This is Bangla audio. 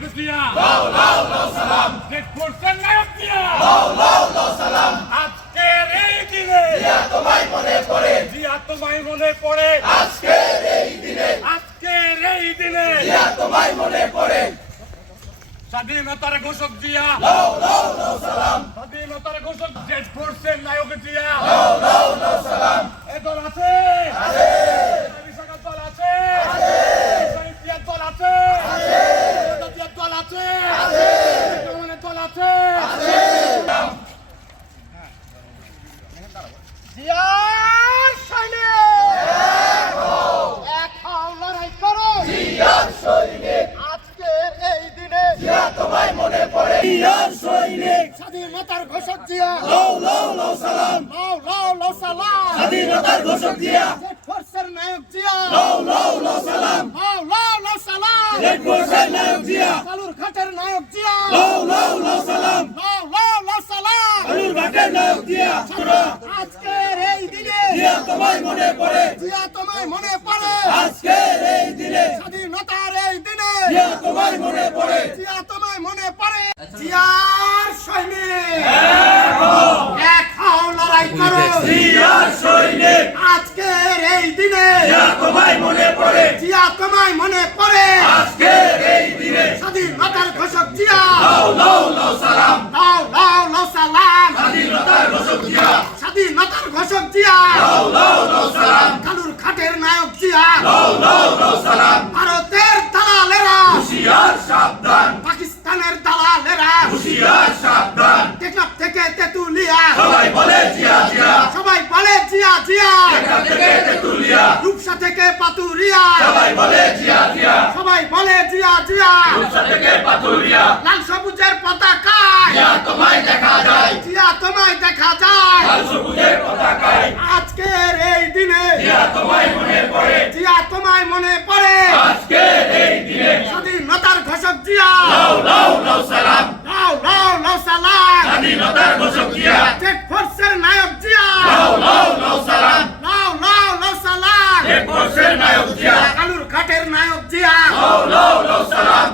নায়ক জিয়া, লাও লাও লাও সালাম, ডেড ফোর্সের নায়ক জিয়া, লাও লাও লাও সালাম, আজকের এই দিনে জিয়া তোমায় মনে পড়ে, জিয়া তোমায় মনে পড়ে, আজকের এই দিনে আজকের এই দিনে জিয়া তোমায় মনে পড়ে, স্বাধীনতার ঘোষক জিয়া, লাও লাও লাও সালাম, স্বাধীনতার ঘোষক ডেড ফোর্সের নায়ক জিয়া, লাও লাও লাও সালাম, এ দল আছে, আছে বিশাখার দল আছে, সাহিত্যিয়ার দল আছে, জাতীয় দল আছে, রহমানের দল আছে, জিয়ার সৈনিক এক হও, লড়াই করো জিয়ার সৈনিক, আজকের এই দিনে জিয়া তোমায় মনে পড়ে, জিয়ার সৈনিক, স্বাধীনতার ঘোষক জিয়া, লাও লাও লাও সালাম, লাও লাও লাও সালাম, স্বাধীনতার ঘোষক জিয়া, ডেড ফোর্সের নায়ক জিয়া, লাও লাও লাও সালাম, লাও লাও লাও সালাম, রেড ফোর্সের নায়ক জিয়া, কালুর ঘাটের নায়ক জিয়া, লাও লাও লাও সালাম, লাও লাও লাও সালাম, কালুর ঘাটের নায়ক জিয়া, আজকের এই দিনে জিয়া তোমায় মনে পড়ে, জিয়া তোমায় মনে পড়ে, আজকের এই দিনে স্বাধীনতার এই দিনে জিয়া তোমায় মনে পড়ে, জিয়া তোমায় মনে পড়ে, জিয়ার সৈনিক এক হও, লড়াই করো জিয়ার সৈনিক, আজকের এই দিনে জিয়া তোমায় মনে পড়ে, জিয়া তোমায় মনে পড়ে, আজকের এই দিনে স্বাধীনতার ঘোষক জিয়া, লাও লাও লাও সালাম, লাও লাও লাও সালাম, স্বাধীনতার ঘোষক জিয়া, স্বাধীনতার ঘোষক জিয়া, লাও লাও লাও সালাম, কালুর ঘাটের নায়ক জিয়া, লাও লাও লাও সালাম, ভারতের দালালেরা, হুশিয়ার সাবধান, পাকিস্তানের দালালেরা, হুশিয়ার সাবধান, টেকনাফ থেকে তেতুলিয়া, সবাই বলে জিয়া জিয়া, সবাই বলে জিয়া জিয়া, এখান থেকে তেতুলিয়া, রূপসা থেকে পাতুরিয়া, সবাই বলে জিয়া জিয়া, সবাই বলে জিয়া জিয়া, রূপসা থেকে পাতুরিয়া, লাল সবুজের পতাকায় জিয়া তোমায় দেখা যায়, জিয়া তোমায় দেখা যায়, লাল সবুজের পতাকায়, আজকের এই দিনে জিয়া তোমায় মনে পড়ে, জিয়া তোমায় মনে পড়ে, আজকের এই দিনে স্বাধীনতার ঘোষক জিয়া, লাও লাও লাও সালাম, লাও লাও লাও সালাম, স্বাধীনতার ঘোষক জিয়া, ডেড ফোর্সের নায়ক জিয়া, লাও লাও লাও সালাম, লাও লাও লাও সালাম, রেড ফোর্সের নায়ক জিয়া, কালুর ঘাটের নায়ক জিয়া, লাও লাও লাও সালাম,